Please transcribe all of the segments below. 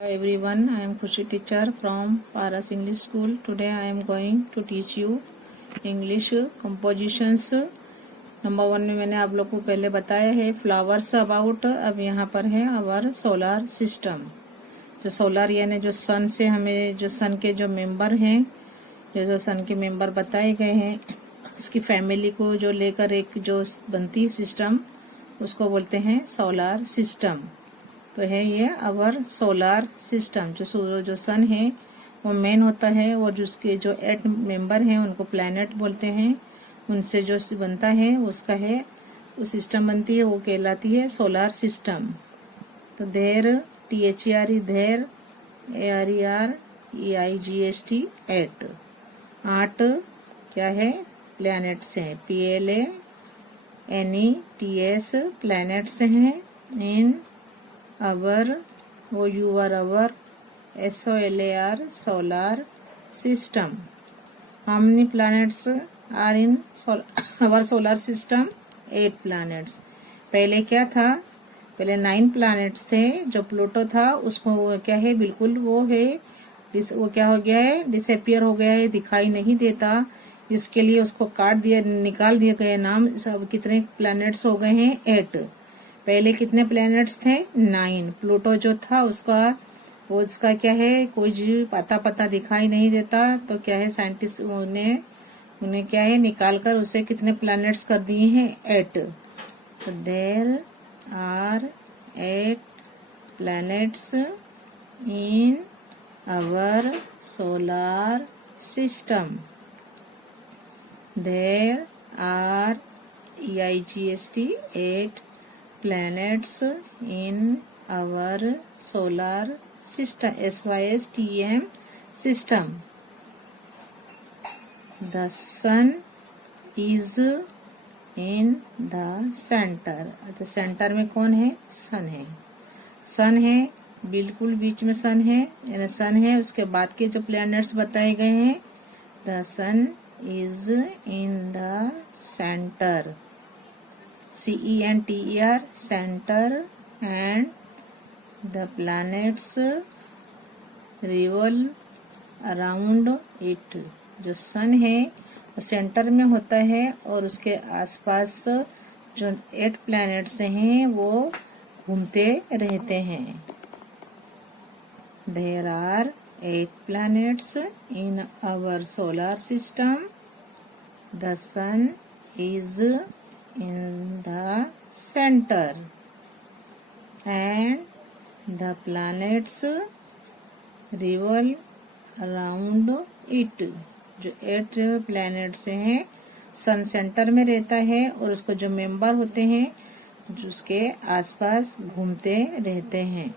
Hi everyone, I am Khushi teacher from Paras English School. Today I am going to teach you English compositions. Number 1 में मैंने आप लोग को पहले बताया है फ्लावर्स अबाउट. अब यहाँ पर है आवर सोलर सिस्टम. जो सोलर यानी जो सन से हमें जो सन के जो मेंबर हैं, जो सन के मेंबर बताए गए हैं, उसकी फैमिली को जो लेकर एक जो बनती सिस्टम, उसको बोलते हैं सोलर सिस्टम. तो है ये अवर सोलर सिस्टम. जो सन है वो मेन होता है और जिसके जो 8 मेंबर हैं उनको प्लैनेट बोलते हैं. उनसे जो बनता है उसका है वो सिस्टम बनती है, वो कहलाती है सोलर सिस्टम. तो देर THERE देर AREREIGST 8 क्या है प्लैनेट्स हैं. PLANETS प्लैनेट्स हैं. In our OUR SOLAR solar system. How many planets are in our solar system? 8 planets. पहले क्या था, पहले 9 प्लैनेट्स थे. जो प्लूटो था उसको क्या है बिल्कुल वो क्या हो गया है, डिसअपियर हो गया है, दिखाई नहीं देता. इसके लिए उसको काट दिया, निकाल दिया गया नाम. सब कितने प्लैनेट्स हो गए हैं? 8. पहले कितने प्लैनेट्स थे? 9. प्लूटो जो था उसका क्या है, कोई पता दिखाई नहीं देता. तो क्या है साइंटिस्ट उन्हें क्या है निकाल कर उसे कितने प्लैनेट्स कर दिए हैं? 8. तो there are 8 planets in our solar system. There are EIGST 8 planets in our solar system. SYSTEM system. The sun is in the center. तो सेंटर में कौन है? सन है. सन है बिल्कुल बीच में सन है, यानी सन है. उसके बाद के जो प्लैनेट्स बताए गए हैं, the sun is in the center. CENTER center, and the planets revolve around it. जो सन है वो सेंटर में होता है और उसके आसपास जो 8 प्लैनेट्स हैं वो घूमते रहते हैं. There are 8 planets in our solar system. The sun is in the center and the planets revolve around it. जो 8 प्लैनेट्स हैं, सन सेंटर में रहता है और उसको जो मेंबर होते हैं जो उसके आसपास घूमते रहते हैं.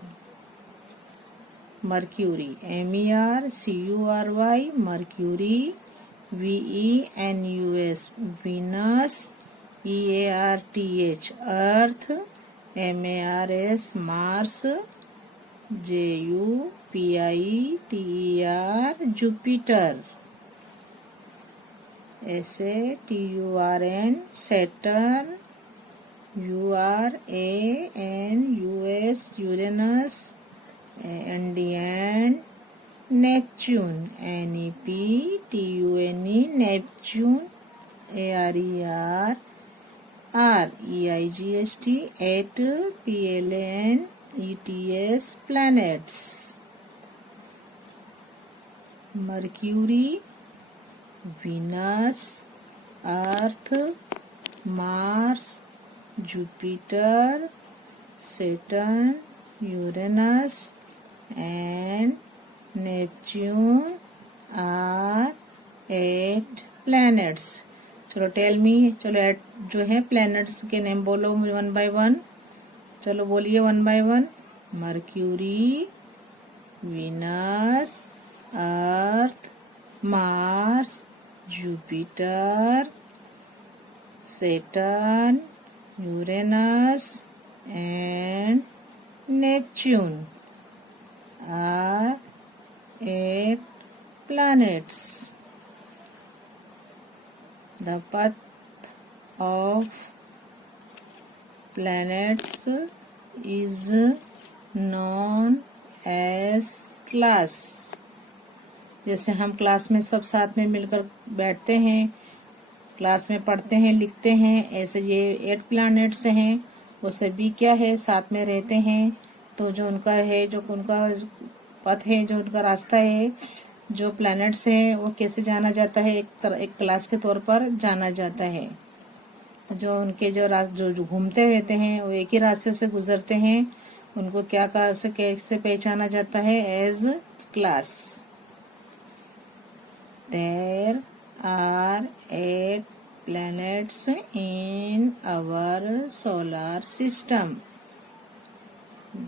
Mercury MERCURY mercury. VENUS Venus. EARTH earth. MARS Mars. JUPITER Jupiter. SATURN Saturn. URANUS Uranus. NEPTUन Neptune. NEPTUNE Neptune. AREREIGST 8 PLANETS planets. Mercury, Venus, Earth, Mars, Jupiter, Saturn, Uranus and Neptune are 8 planets. चलो tell me, चलो जो है planets के name बोलो 1 by 1. चलो बोलिए 1 by 1. Mercury, Venus, Earth, Mars, Jupiter, Saturn, Uranus and Neptune are 8 planets. The path of planets is known as class. जैसे हम क्लास में सब साथ में मिलकर बैठते हैं, क्लास में पढ़ते हैं, लिखते हैं, ऐसे ये 8 प्लैनेट्स हैं, वो सभी क्या है, साथ में रहते हैं। तो जो उनका है, जो उनका पथ है, जो उनका रास्ता है, जो प्लैनेट्स हैं, वो कैसे जाना जाता है, एक क्लास के तौर पर जाना जाता है। जो उनके जो घूमते रहते हैं, वो एक ही रास्ते से गुजरते हैं, उनको क्या कहा से कैसे पहचाना जाता है, as class. There are 8 planets in our solar system.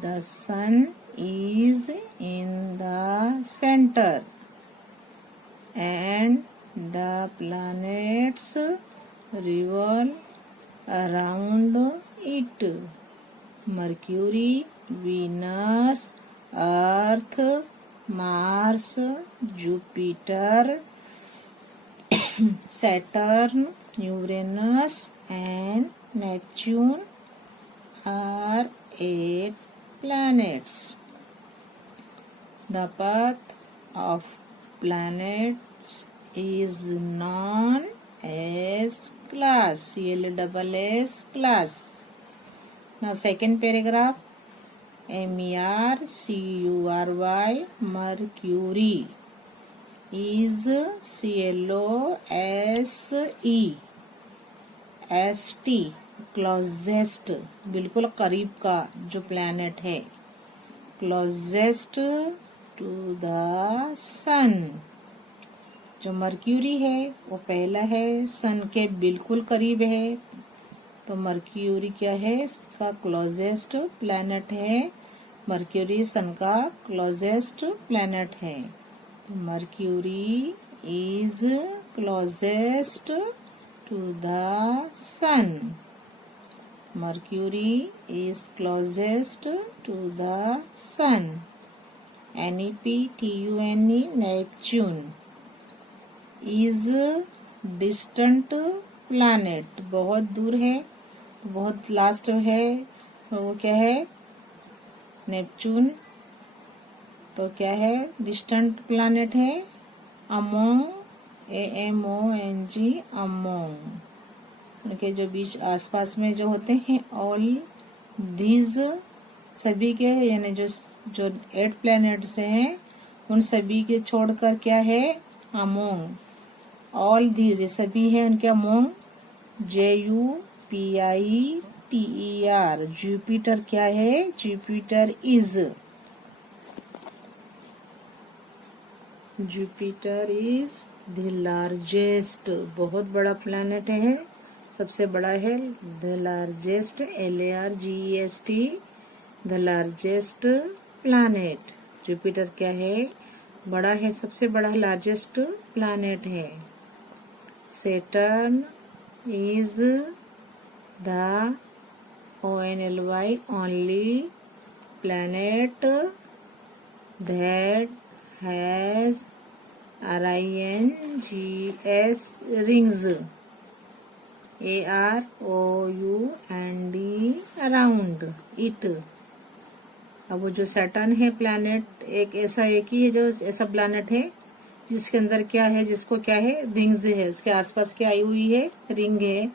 The sun is in the center and the planets revolve around it. Mercury, Venus, Earth, Mars, Jupiter, Saturn, Uranus and Neptune are 8 planets. The path of planets is known as class. CLSS class. Now second paragraph. MERCURY, Mercury is CLOSEST, closest, बिल्कुल करीब का जो planet है, closest to the sun। जो mercury है वो पहला है, सन के बिल्कुल करीब है, तो मर्क्यूरी क्या है, इसका क्लोजेस्ट प्लैनेट है। मर्क्यूरी सन का क्लोजेस्ट प्लैनेट है। Mercury is closest to the sun. Mercury is closest to the sun. NEPTUNE, Neptune is distant planet, बहुत दूर है, बहुत लास्ट है, वो क्या है, नेपच्यून। तो क्या है, डिस्टेंट प्लैनेट है। अमोंग, AMONG, अमोंग, उनके जो बीच आसपास में जो होते हैं, ऑल दीज, सभी के, यानी जो 8 प्लैनेट्स हैं उन सभी के छोड़कर क्या है, अमोंग, ऑल दीज, ये सभी है उनके अमोंग। JUPITER, जुपिटर क्या है, जुपिटर इज द लार्जेस्ट, बहुत बड़ा प्लैनेट है, सबसे बड़ा है, the largest, LARGEST, the largest planet. Jupiter क्या है, बड़ा है, सबसे बड़ा लार्जेस्ट प्लैनेट है। Saturn is the ONLY, only planet that has RINGS rings, AROUND around it। अब वो जो सैटर्न है प्लैनेट, एक ही है जो ऐसा प्लैनेट है जिसके अंदर क्या है, जिसको क्या है, रिंग्स है, उसके आसपास क्या आई हुई है, रिंग है,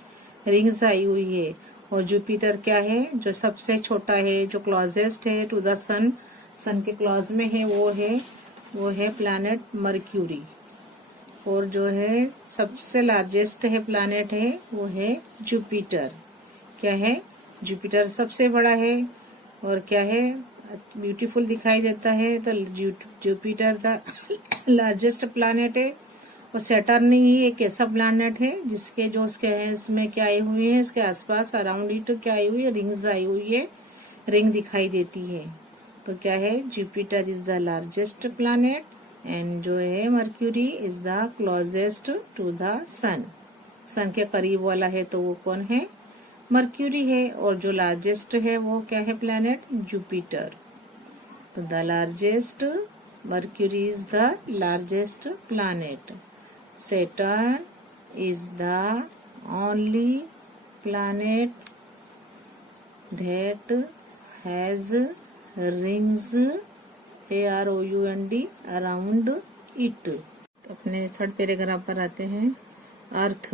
रिंग्स आई हुई है। और जुपिटर क्या है, जो सबसे छोटा है, जो क्लोजेस्ट है टू द सन, सन के क्लोज में है, वो है प्लैनेट मर्क्यूरी। और जो है सबसे लार्जेस्ट है प्लैनेट है, वो है जुपिटर। क्या है, जुपिटर सबसे बड़ा है और क्या है, ब्यूटीफुल दिखाई देता है, तो जुपिटर द लार्जेस्ट प्लैनेट है। और सैटर्न ही एक ऐसा प्लैनेट है जिसके जो उसके है, इसमें क्या आई हुई है, इसके आसपास अराउंड इट क्या आई हुई है, रिंग्स आई हुई है, रिंग दिखाई देती है। तो क्या है, Jupiter is the largest planet and जो है Mercury is the closest to the sun, sun के करीब वाला है, तो वो कौन है, मर्क्यूरी है। और जो लार्जेस्ट है वो क्या है, प्लैनेट जुपिटर। तो the largest, mercury is the largest planet. Saturn is the only planet that has rings AROUND around it. तो अपने थर्ड पैराग्राफ पर आते हैं। अर्थ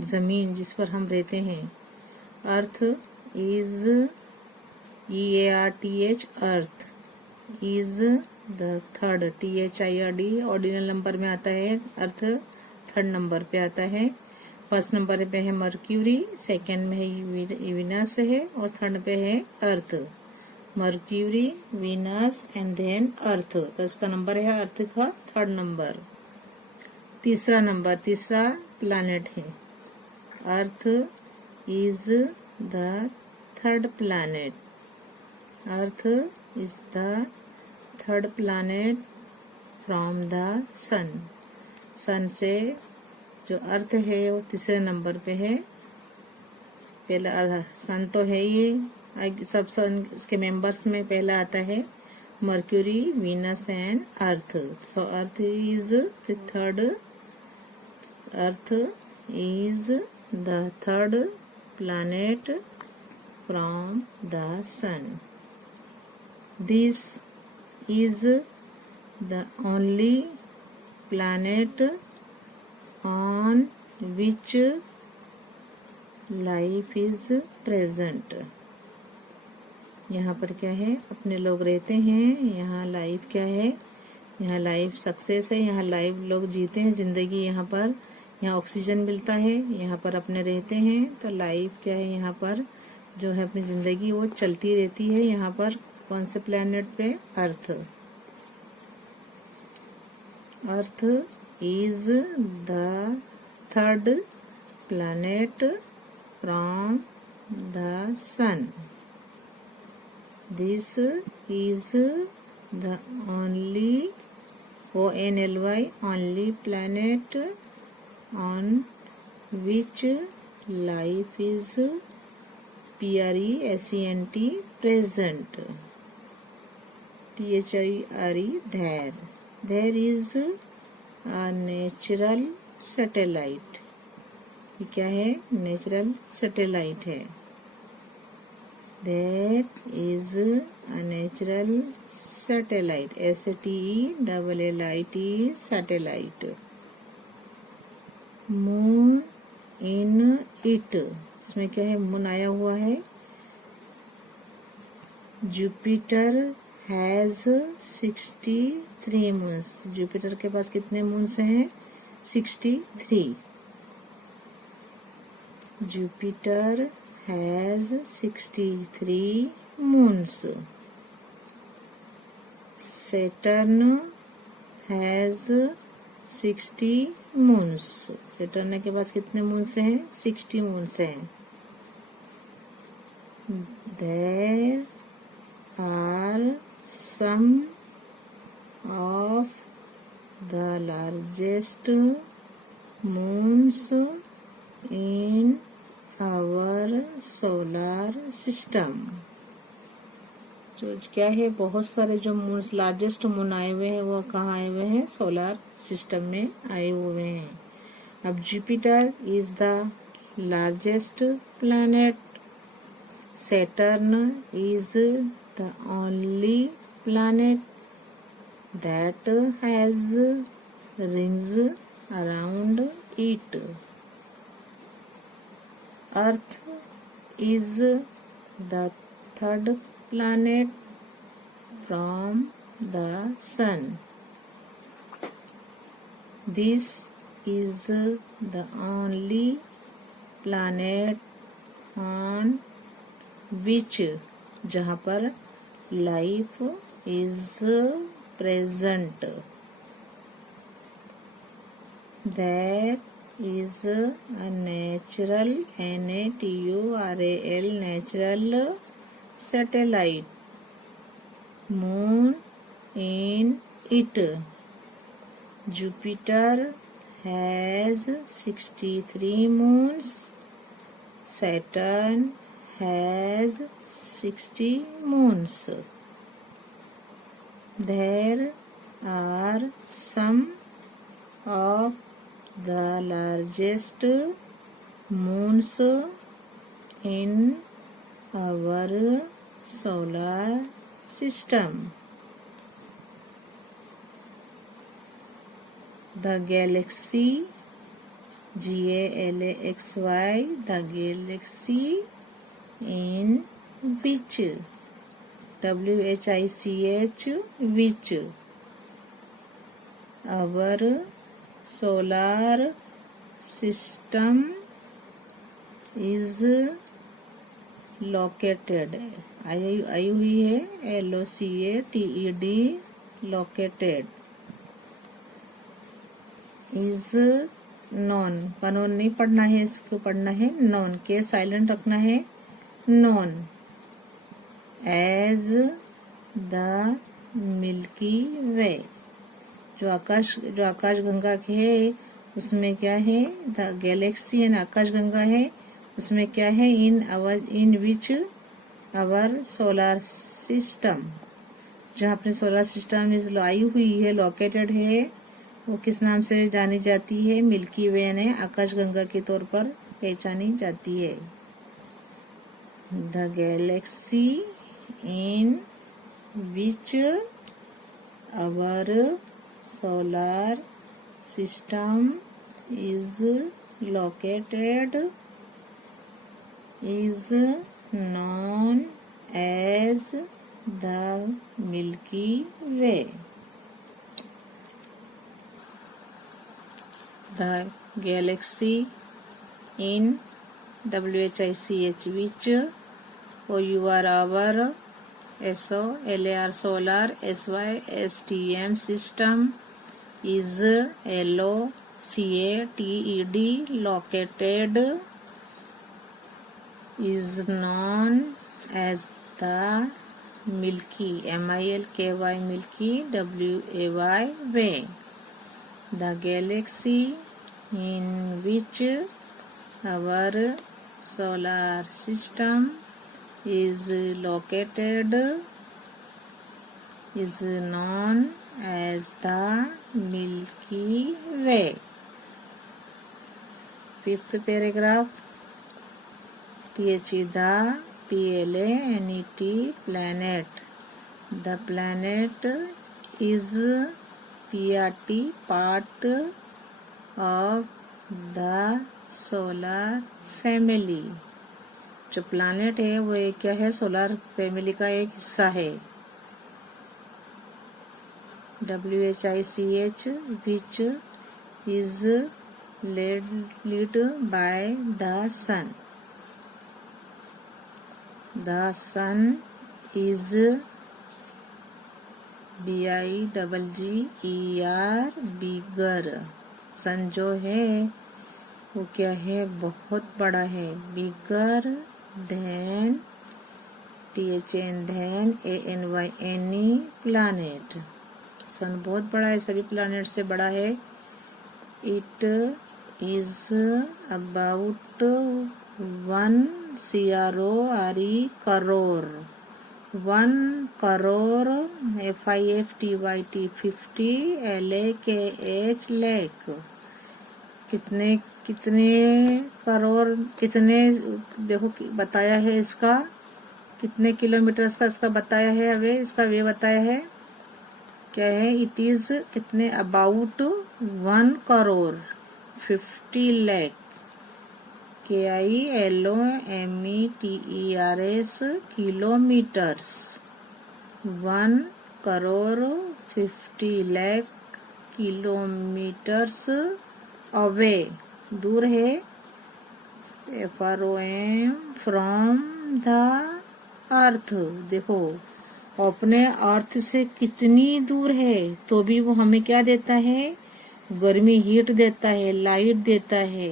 जमीन जिस पर हम रहते हैं। Earth is EARTH earth is the third THIRD ordinal number में आता है। अर्थ थर्ड नंबर पे आता है। फर्स्ट नंबर पे है मर्क्यूरी, सेकंड में है वीनस है और थर्ड पे है अर्थ। मर्क्यूरी, वीनस एंड देन अर्थ। तो इसका नंबर है अर्थ का थर्ड नंबर। तीसरा प्लैनेट है। Earth is the third planet. Earth is the third planet from the sun. Sun से जो अर्थ है वो तीसरे नंबर पे है। पहला सन तो है ही, सब सन उसके मेंबर्स में पहला आता है mercury, Venus and earth. So earth is the third. Earth is the third planet from the sun. This is the only planet on which life is present. यहाँ पर क्या है, अपने लोग रहते हैं। यहाँ लाइफ क्या है, यहाँ लाइफ सक्सेस है। यहाँ लाइफ लोग जीते हैं जिंदगी। यहाँ पर यहाँ ऑक्सीजन मिलता है। यहाँ पर अपने रहते हैं। तो लाइफ क्या है, यहाँ पर जो है अपनी जिंदगी वो चलती रहती है। यहाँ पर कौन से प्लेनेट पे, Earth. Earth is the third planet from the sun. This is the only ONLY only planet on which life is PRESENT present. THIRE there. There is a natural satellite. ये क्या है, नेचुरल सैटेलाइट है। There is a natural satellite. SATELLIT satellite. Moon in it, इसमें क्या है, moon आया हुआ है। Jupiter has 63 moons. जुपिटर के पास कितने मून्स हैं, 63। Jupiter has 63 moons. Saturn has 60 moons. Saturn के पास कितने मून्स हैं, 60 मून्स हैं। There are some of the largest moons in our solar system. जो क्या है, बहुत सारे जो मून्स, लार्जेस्ट मून आए हुए हैं वो कहाँ आए हुए हैं, सोलर सिस्टम में आए हुए हैं। अब Jupiter is the largest planet. Saturn is the only planet that has rings around it. Earth is the third planet from the sun. This is the only planet on which, जहाँ पर life is present. There is a natural NATURAL natural satellite moon in it. Jupiter has 63 moons. Saturn has 60 moons. There are some of the largest moons in our solar system. The galaxy, Galaxy, the galaxy in which, WHICH, which our solar system is located. आई हुई है LOCATED, located. is known, कानून नहीं पढ़ना है, इसको पढ़ना है known, के साइलेंट रखना है, known as the मिल्की वे, जो आकाश गंगा के है उसमें क्या है, द गैलेक्सी एंड आकाश गंगा है, उसमें क्या है, इन विच आवर सोलर सिस्टम, जहाँ अपने सोलर सिस्टम इस लाई हुई है, लोकेटेड है, वो किस नाम से जानी जाती है, मिल्की वे ने आकाश गंगा के तौर पर पहचानी जाती है. The galaxy in which our solar system is located is known as the Milky Way. The galaxy in WHICH, which our SOLAR SYSTM system is LOCATED, located, is known as the Milky, MILKY, Milky WAY way. The galaxy in which our solar system is located is known as the Milky Way. Fifth paragraph. The PLANET, planet. The planet is part of the solar family. जो planet है वो एक क्या है, solar family का एक हिस्सा है. WHICH, which is led by the sun. The sun is BIGGER, bigger. सन जो है वो क्या है, बहुत बड़ा है. Bigger than than any planet. सन बहुत बड़ा है, सभी प्लैनेट से बड़ा है. It is about 1 crore 1 crore FIFTYT 50 LAKH. कितने करोड़, कितने देखो बताया है, इसका कितने किलोमीटर का इसका बताया है. अभी इसका वे बताया है क्या है, इट इज कितने, about 1 crore 50 lakh KILOMETERS kilometres. 1 crore 50 lakh kilometres away, दूर है, FROM फ्रॉम द अर्थ. देखो अपने अर्थ से कितनी दूर है, तो भी वो हमें क्या देता है, गर्मी, हीट देता है, लाइट देता है.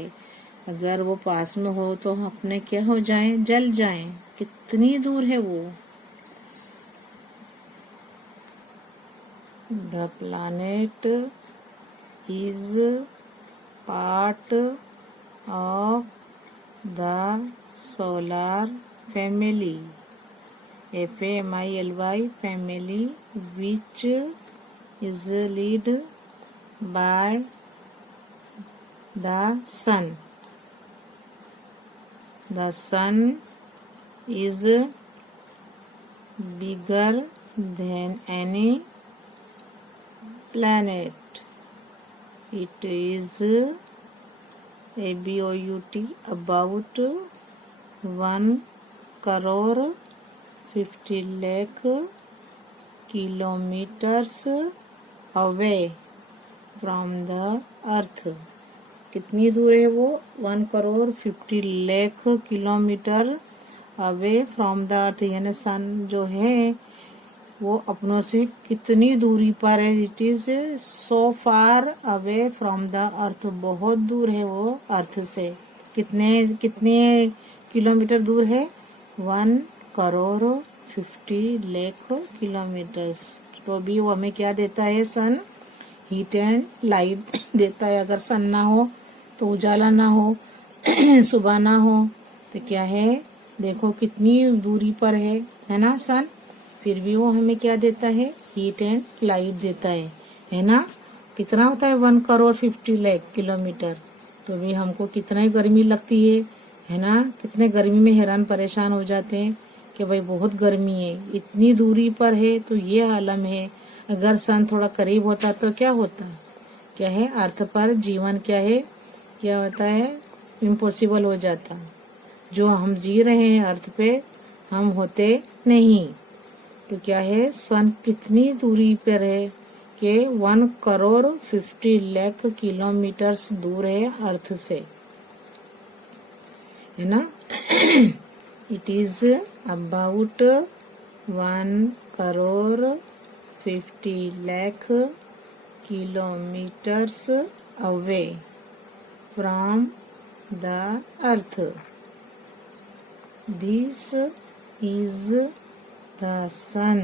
अगर वो पास में हो तो अपने क्या हो जाएं, जल जाएं. कितनी दूर है वो. The planet is part of the solar family, FAMILY, family, which is led by the sun. The sun is bigger than any planet. It is ABOUT about 1,50,00,000 kilometers away from the earth. कितनी दूर है वो? 1,50,00,000 kilometre away from the अर्थ, यानी सन जो है वो अपनों से कितनी दूरी पर है. It is so far away from the अर्थ, बहुत दूर है वो अर्थ से. कितने कितने किलोमीटर दूर है? 1,50,00,000 किलोमीटर्स. तो भी वो हमें क्या देता है? सन हीट एंड लाइट देता है. अगर सन ना हो तो उजाला ना हो, सुबह ना हो तो क्या है? देखो कितनी दूरी पर है ना सन. फिर भी वो हमें क्या देता है? हीट एंड लाइट देता है ना. कितना होता है? 1,50,00,000 किलोमीटर. तो भी हमको कितना ही गर्मी लगती है ना. कितने गर्मी में हैरान परेशान हो जाते हैं कि भाई बहुत गर्मी है, इतनी दूरी पर है. तो ये आलम है. अगर सन थोड़ा करीब होता तो क्या होता? क्या है? अर्थ पर जीवन क्या है? क्या होता है? इम्पॉसिबल हो जाता. जो हम जी रहे हैं अर्थ पे, हम होते नहीं. तो क्या है? सन कितनी दूरी पर है कि 1,50,00,000 किलोमीटर्स दूर है अर्थ से, है ना. It is about 1,50,00,000 kilometres away from the Earth. This is the sun.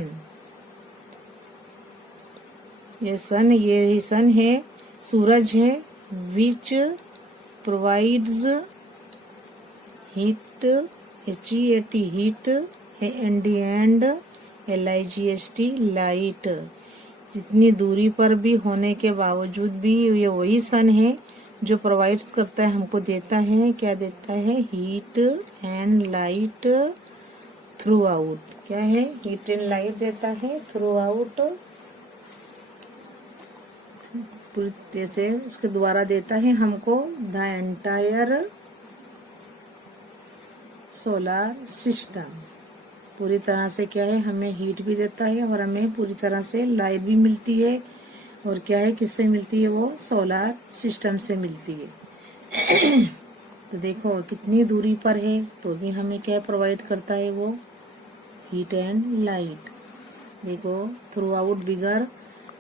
ये सन, ये ही सन है, सूरज है. Which provides heat, HEAT heat, AND LIGHT light. जितनी दूरी पर भी होने के बावजूद भी ये वही सन है जो प्रोवाइड्स करता है, हमको देता है. क्या देता है? Heat and light through out. क्या है? हीट एंड लाइट देता है थ्रू आउट. जैसे उसके द्वारा देता है हमको द एंटायर सोलर सिस्टम. पूरी तरह से क्या है? हमें हीट भी देता है और हमें पूरी तरह से लाइट भी मिलती है. और क्या है? किससे मिलती है? वो सोलर सिस्टम से मिलती है. तो देखो कितनी दूरी पर है तो भी हमें क्या प्रोवाइड करता है? वो हीट एंड लाइट. देखो थ्रू आउट बिगर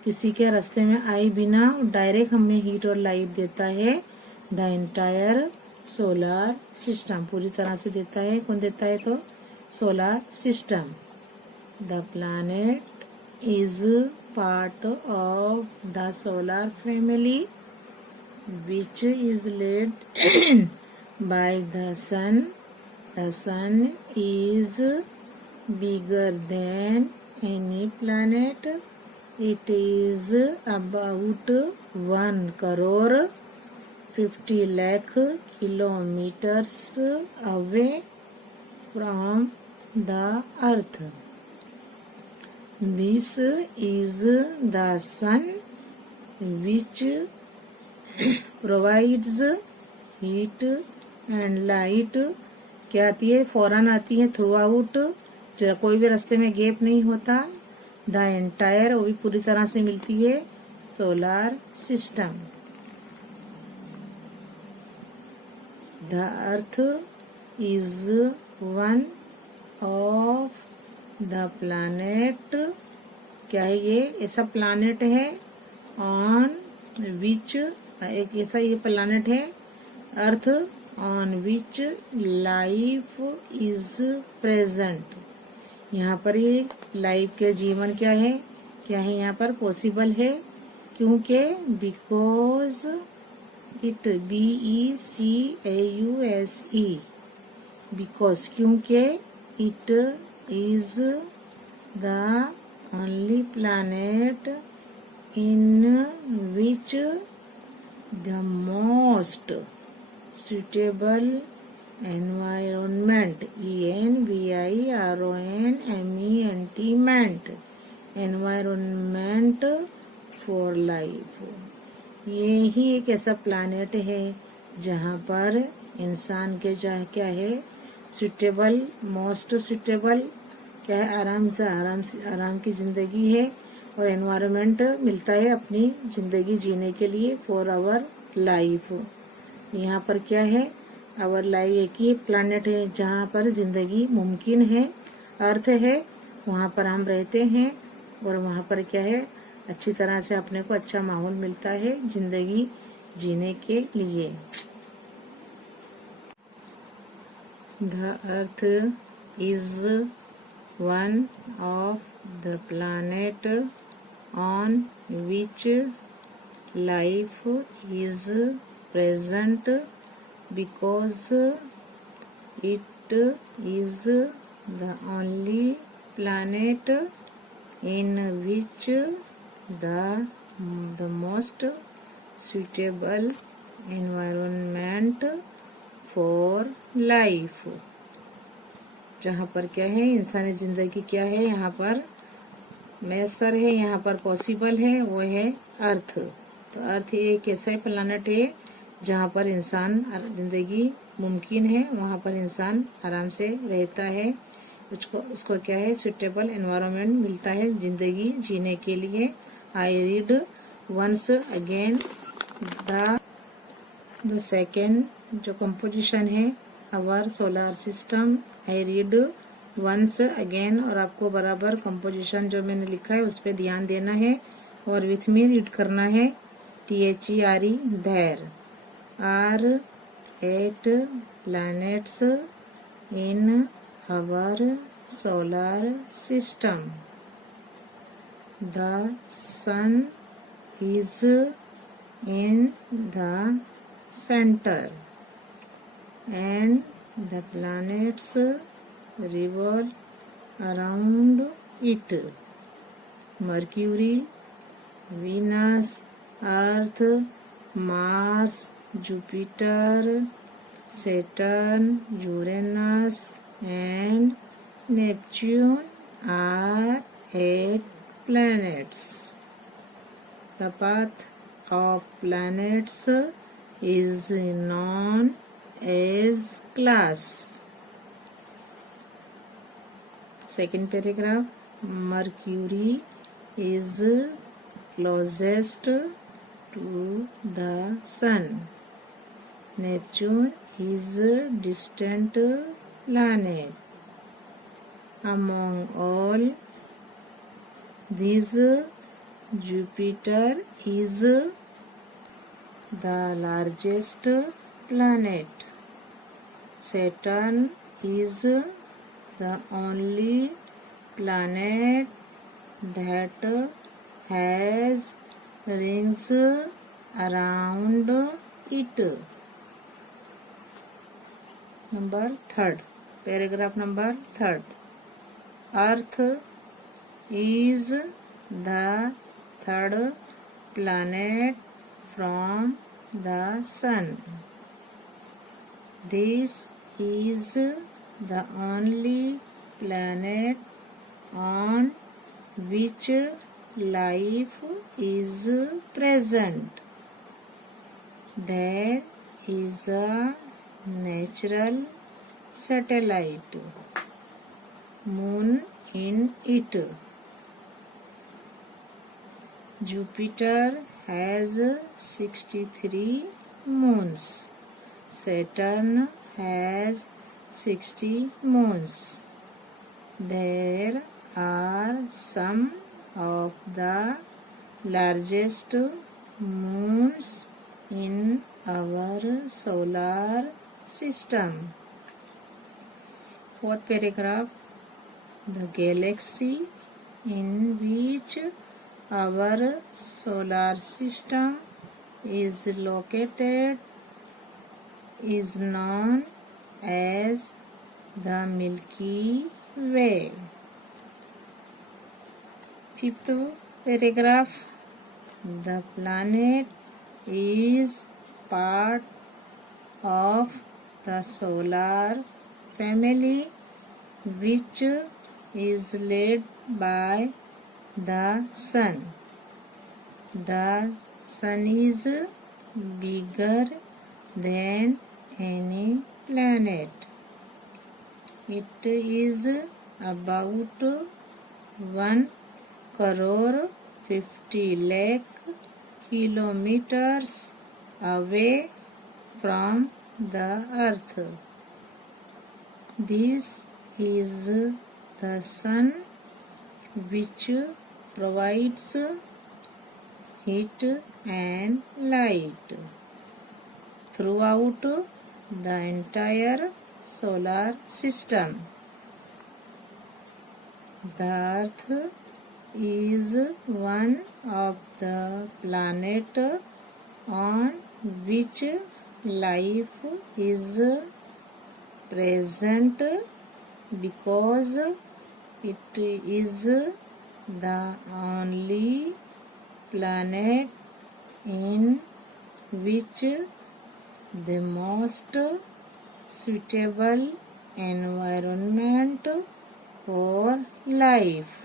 किसी के रास्ते में आए बिना डायरेक्ट हमें हीट और लाइट देता है. द एंटायर सोलर सिस्टम पूरी तरह से देता है. कौन देता है? तो solar system. The planet is part of the solar family which is led by the sun. The sun is bigger than any planet. It is about 1,50,00,000 kilometers away from the earth. This is the sun which provides heat and light. क्या आती है? फौरन आती है. Through out, कोई भी रास्ते में गैप नहीं होता. द एंटायर, वो भी पूरी तरह से मिलती है. Solar system. The earth is one of the planet. क्या है ये? ऐसा प्लैनेट है ऑन विच, एक ऐसा ये प्लैनेट है earth on which life is present. यहाँ पर ये लाइफ के जीवन क्या है? क्या है यहाँ पर? पॉसिबल है. क्योंकि बिकॉज इट BECAUSE, बिकॉज क्योंकि it is the only planet in which the most suitable environment, environment for life. ये ही एक ऐसा प्लानेट है जहाँ पर इंसान के क्या है सुटेबल, मोस्ट सुटेबल क्या है, आराम की ज़िंदगी है और एनवायरनमेंट मिलता है अपनी ज़िंदगी जीने के लिए फॉर आवर लाइफ। यहाँ पर क्या है, आवर लाइफ एक ही प्लानेट है जहाँ पर ज़िंदगी मुमकिन है, अर्थ है, वहाँ पर हम रहते हैं और वहाँ पर क्या है अच्छी तरह से अपने को अच्छा माहौल मिलता है ज़िंदगी जीने के लिए। The earth is one of the planet on which life is present because it is the only planet in which the most suitable environment for life, जहाँ पर क्या है इंसानी जिंदगी क्या है यहाँ पर मैसर है, यहाँ पर पॉसिबल है, वो है अर्थ। तो अर्थ एक ऐसा प्लानेट है जहाँ पर इंसान जिंदगी मुमकिन है, वहाँ पर इंसान आराम से रहता है, उसको क्या है सुटेबल एनवायरनमेंट मिलता है जिंदगी जीने के लिए। I read once again the second जो कंपोजिशन है our solar system. I read once again, और आपको बराबर कंपोजिशन जो मैंने लिखा है उस पर ध्यान देना है और विथ मी रीड करना है। THERE there are 8 planets in our solar system. The sun is in the center and the planets revolve around it. Mercury, Venus, Earth, Mars, Jupiter, Saturn, Uranus and Neptune are 8 planets. The path of planets is known as class. Second paragraph, Mercury is closest to the sun. Neptune is a distant planet. Among all these, Jupiter is the largest planet. Saturn is the only planet that has rings around it. Number 3rd, paragraph number 3rd. Earth is the 3rd planet from the sun. This is the only planet on which life is present. There is a natural satellite moon in it. Jupiter has 63 moons. Saturn has 60 moons. There are some of the largest moons in our solar system. 4th paragraph, the galaxy in which our solar system is located is known as the Milky Way. 5th paragraph, the planet is part of the solar family which is led by the sun. The Sun is bigger than any planet. It is about 1,50,00,000 kilometers away from the Earth. This is the sun, which provides heat and light throughout the entire solar system. The Earth is one of the planets on which life is present because it is the only planet in which the most suitable environment for life.